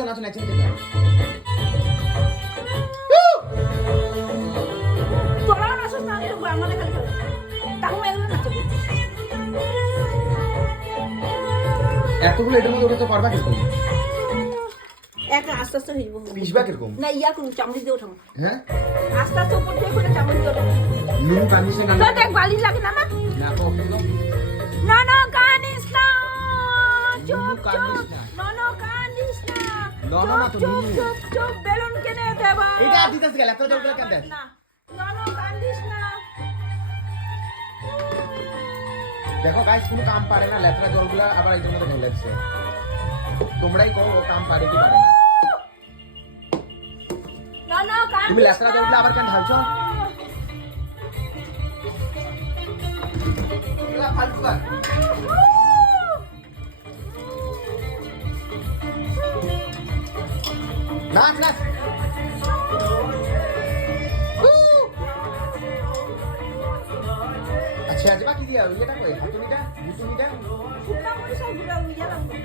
নাচো নাচো নাচো তোরাও নাচো না তো আমাদের খালি খেলা তাহলে এগুলো নাচো এতগুলো এটার মধ্যে ওটা তো পারবা কিরকম একা আস্তে আস্তে হইব পিসবা কিরকম না ইয়া করুন চামড়ি দিয়ে ওঠাও হ্যাঁ আস্তে আস্তে উপর থেকে করে চামড়ি দিয়ে ওঠাও নুন কানিস না তো দেখ বালি লাগে না না না কখনো না না কানিস না নুনু চুপ কানিস চুপ না। না না কানিস না না, না, তো চুপ নুনু। চুপ চুপ বেলুন কেনে দেবা এটা দিতেছ গেল এত জল করে কেন দেখ না না না কানিস না দেখো গাইস কোনো কাম পারে না লেত্রা জলগুলা আবার একজন মধ্যে ঢেলেছে তোমরাই কও ও কাম পারে কি পারে না না না কানিস তুমি লেত্রা জলগুলা আবার কেন ঢালছো এগুলা ফালতু কাজ নাচ নাচ আচ্ছা আজ বাকি দিয়া এটা কই হাতুনিটা শুকনা মরিচ আর গুঁড়া ইয়া লাগবে